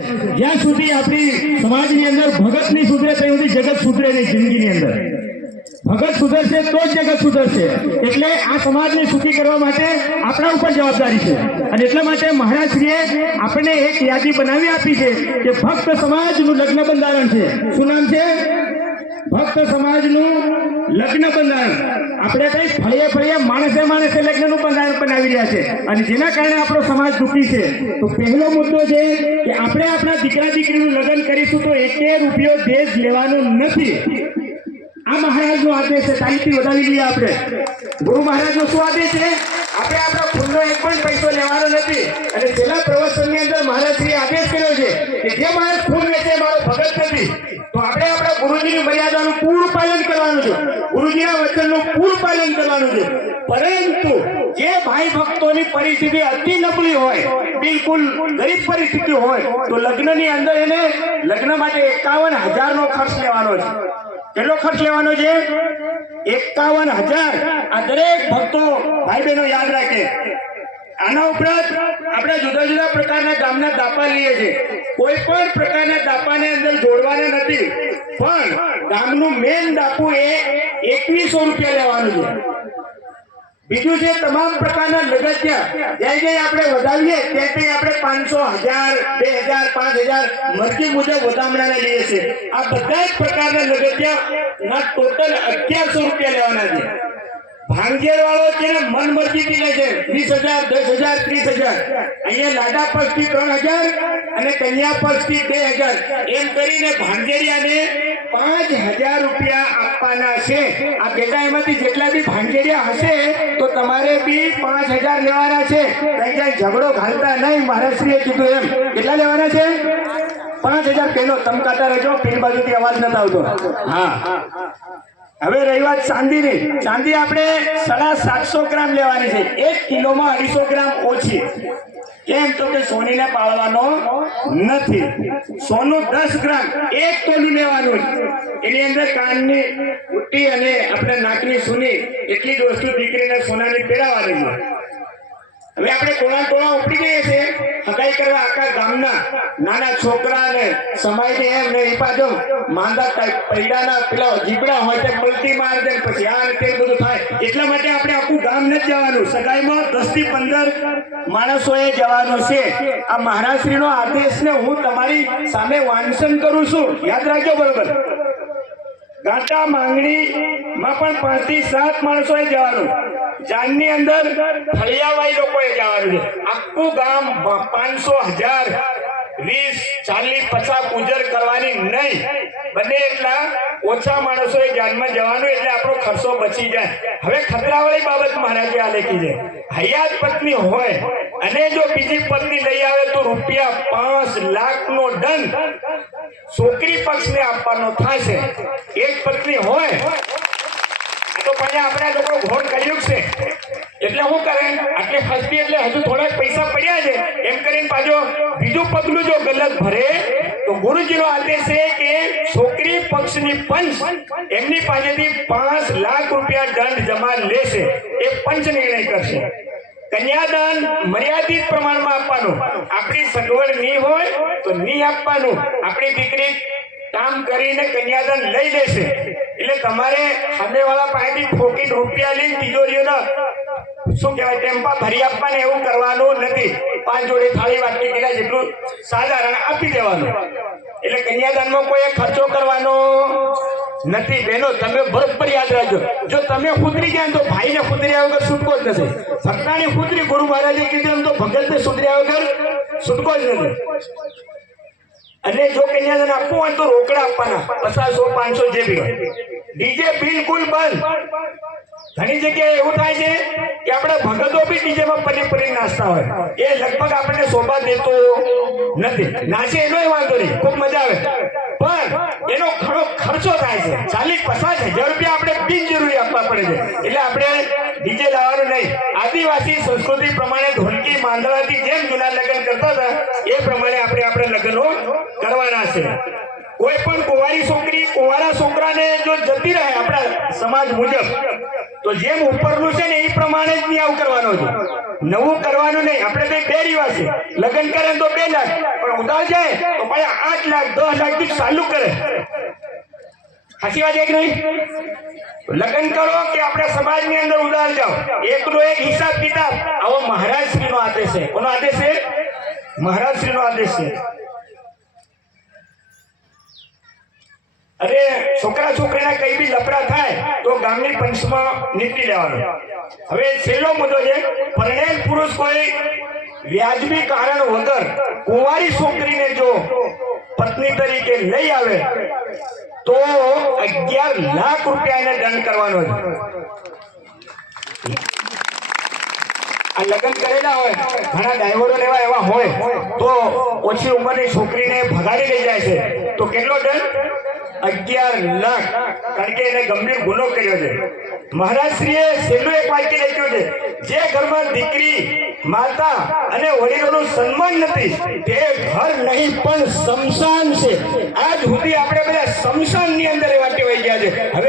જ્યાં સુધી આપણી સમાજની અંદર ભગત નહીં સુધરે ત્યાં સુધી જગત સુધરે નહીં. જિંદગીની અંદર ભગત સુધરશે તો જ જગત સુધરશે. એટલે આ સમાજને સુખી કરવા માટે આપણા ઉપર જવાબદારી છે. અને એટલા માટે મહારાજશ્રીએ આપણને એક યાદી બનાવી આપી છે કે ભક્ત સમાજનું લગ્ન બંધારણ છે. શું નામ છે? ભક્ત સમાજનું લગ્ન બંધારણ. આપણે કઈ ફળીએ માણસે લગ્નનું બંધારણ બનાવી રહ્યા છે અને જેના કારણે આપણો સમાજ દુઃખી છે. તો પહેલો મુદ્દો છે કે આપણે આપણા દીકરા દીકરીનું લગ્ન કરીશું તો એકે રૂપિયો દેશ લેવાનું નથી. આ મહારાજનો આદેશ છે. તારીખથી વધાવી લઈએ આપણે. ગુરુ મહારાજનો શું આદેશ છે? આપણે આપણો ખુલ્લો એક પણ પૈસો લેવાનો નથી. અને છેલ્લા પ્રવચનની અંદર મહારાજશ્રીએ આદેશ કર્યો છે કે જે માણસ ખૂન વેચે મારો ભગત નથી. તો આપણે આપણા ગુરુજીની મર્યાદાનું પૂરું પાલન કરવાનું છે. ગુરુજીના વચનનું પૂરું પાલન કરવાનું છે. પરંતુ જે ભાઈ ભક્તોની પરિસ્થિતિ અતિ નબળી હોય, બિલકુલ ગરીબ પરિસ્થિતિ હોય, તો લગ્નની અંદર એને લગ્ન માટે 51,000 નો ખર્ચ લેવાનો છે. કેટલો ખર્ચ લેવાનો છે? 51,000. આ દરેક ભક્તો ભાઈ બહેનો યાદ રાખે. આના ઉપરાંત આપણે જુદા જુદા પ્રકારના ગામના દાપા લઈએ છીએ. કોઈ પણ પ્રકારના દાપાને અંદર જોડવાના નથી, પણ ગામનું મેન દાપુ એ 2100 રૂપિયા લેવાનું છે. બીજું છે તમામ પ્રકારના લગત્યા. જ્યાં જ્યાં આપણે વધાવીએ ત્યાં આપણે 500, 1000, 2000, 5000 મરજી મુજબ વધામણાને લઈએ છીએ. આ બધા જ પ્રકારના લગત્યા ટોટલ 1100 રૂપિયા લેવાના છે. ભાંગેર વાળો છે ને મન મરજીથી લે છે 20,000, 10,000, 30,000. અહીંયા લાડા પક્ષથી 3,000 અને કન્યા પક્ષથી 2,000 એમ કરીને ભાંગેરિયાને 5,000 રૂપિયા આપવાના છે. આ બેટા એમાંથી જેટલા બી ભાંગેરિયા હશે તો તમારે બી 5,000 લેવાના છે. કઈ ઝઘડો ઘાલતા નહીં. મહારાજશ્રીએ કીધું એમ. કેટલા લેવાના છે? 5,000. પેલો તમકાતા રહેજો, પેલી બાજુથી અવાજ નથી આવતો. હા, હવે રહી વાત ચાંદીની. ચાંદી આપણે 750 ગ્રામ લેવાની છે. 1 કિલોમાં 250 ગ્રામ ઓછી. કેમ? તો કે સોનીને પાળવાનો નથી. સોનું 10 ગ્રામ 1 તોલું લેવાનું. એની અંદર કાનની બુટ્ટી અને આપણે નાકની સુની એટલી જ વસ્તુ દીકરીને સોનાની પહેરાવાની છે. હવે આપણે ટોળા ઉપડી જઈએ છીએ હગાઈ કરવા. આખા ગામના નાના છોકરાને સમાઈને એમ ને એ પાછો માંદા પૈડાના પેલા જીબડા હોય તે પલટી મારી દે પછી આ ને તે બધું થાય. એટલા માટે આપણે આખું ગામ નથી જવાનું. સગાઈમાં 10 થી 15 માણસોએ જવાનું છે. આ મહારાજશ્રીનો આદેશને હું તમારી સામે વાંચન કરું છું. યાદ રાખજો બરોબર. ગાંટા માંગણીમાં પણ 5 થી 7 માણસોએ જવાનું. જાનની અંદર ફળિયાવાળી લોકોએ જવાનું છે. આખું ગામ 500, 1000, 20, 40, 50 ગુજર કરવાની નહીં. બને એટલા ઓછા માણસોએ જાનમાં જવાનું એટલે આપણો ખર્ચો બચી જાય. હવે ખતરાવાળી બાબત મહારાજે આ લખી છે. હયાત પત્ની હોય અને જો બીજી પત્ની લઈ આવે તો રૂપિયા 5 લાખનો દંડ છોકરી પક્ષને આપવાનો થશે. એક પત્ની હોય તો પછી આપણે લોકો ઘોડ કર્યું છે એટલે શું કરે? આટલી ફસતી એટલે હજુ થોડાક પૈસા પડ્યા છે એમ કરીને પાછો બીજું પગલું જો ગલત ભરે તો ગુરુજીનો આદેશ છે કે છોકરી પક્ષની પંચ એમની પાસેથી 5 લાખ રૂપિયા દંડ જમા લેશે. એ પંચ નિર્ણય કરશે. કન્યાદાન મર્યાદિત પ્રમાણમાં આપવાનું. આપણી સગવડ નહીં હોય તો નહીં આપવાનું. આપણી દીકરી કામ કરીને કન્યાદાન લઈ લેશે એટલે તમારે સામેવાળા પાસેથી ઠોકીને રૂપિયા લઈને તિજોરીઓનો શું કહેવાય ટેમ્પા ભરી આપવાને એવું કરવાનું નથી. 5 જોડે થાળી વાટકી કર્યા જેટલું સાધારણ આપી દેવાનું. એટલે કન્યાદાનમાં કોઈ ખર્ચો કરવાનો નથી. બહેનો તમે બરોબર યાદ રાખજો. જો તમે ખુદરી ગયા તો ભાઈને ખુદર્યા વગર છૂટકો જ નથી. સત્તાની ખુદરી ગુરુ મહારાજે કીધું એમ તો ભગતને સુધર્યા વગર છૂટકો જ નથી. અને જો કન્યાદાન આપવું હોય તો રોકડા આપવાના 50, 500 જે બી. ડીજે બિલકુલ બંધ. ઘણી જગ્યાએ એવું થાય છે કે આપણે ભગતો બી ડીજેમાં પરી નાચતા હોય. એ લગભગ આપણને શોભા દેતો નથી. નાચે એનોય વાંધો નહીં, ખૂબ મજા આવે, પણ એનો ઘણો ખર્ચો થાય છે. 40-50 હજાર રૂપિયા આપણે બિનજરૂરી આપવા પડે છે. એટલે આપણે ડીજે લાવવાનું નહીં. આદિવાસી સંસ્કૃતિ પ્રમાણે ઢોલકી માંદળાથી જેમ જૂના લગ્ન કરતા હતા એ પ્રમાણે આપણે લગ્નો કરવાના છે. કોઈ પણ કુંવારી છોકરી કુંવારા છોકરાને જો જતી રહે આપણા સમાજ મુજબ તો જેમ ઉપરનું છે ને એ પ્રમાણે જ નિયાવ કરવાનો છે, નવું કરવાનું નહીં. આપણે બે રિવાજ છે, લગ્ન કરે તો 2 લાખ, પણ ઉધાર જાય તો ભાઈ 8 લાખ 10 લાખ થી ચાલુ કરે. સાચી વાત છે કે નહીં? લગ્ન કરો કે આપણે સમાજની અંદર ઉધાર જાઓ, એકનો એક હિસાબ કિતાબ આવો મહારાજ શ્રીનો આદેશ છે. કોનો આદેશ છે? મહારાજ શ્રીનો આદેશ છે. અરે છોકરા છોકરીના કઈ બી લફડા થાય તો ગામની પંચમાં નીકળી લેવાનો. હવે છેલ્લો મુદ્દો છે, પરણેલ પુરુષ કોઈ વ્યાજબી કારણ વગર કુંવારી છોકરીને જો પત્ની તરીકે લઈ આવે તો 11 લાખ રૂપિયા એને દંડ કરવાનો છે. આ લગ્ન કરેલા હોય, ઘણા ડ્રાઈવરો લેવા એવા હોય તો ઓછી ઉંમરની છોકરીને ભગાડી લઈ જાય છે તો કેટલો દંડ? 11 લાખ. કારણ કે એને ગંભીર ગુનો કર્યો છે. મહારાજશ્રીએ છેલ્લું એક વાક્ય લખ્યું છે, જે ઘરમાં દીકરી, માતા અને વડીલોનું સન્માન નથી તે ઘર નહીં પણ સ્મશાન છે. આજ સુધી આપણે બધા સ્મશાનની અંદર એવા ટેવાઈ ગયા છે. હવે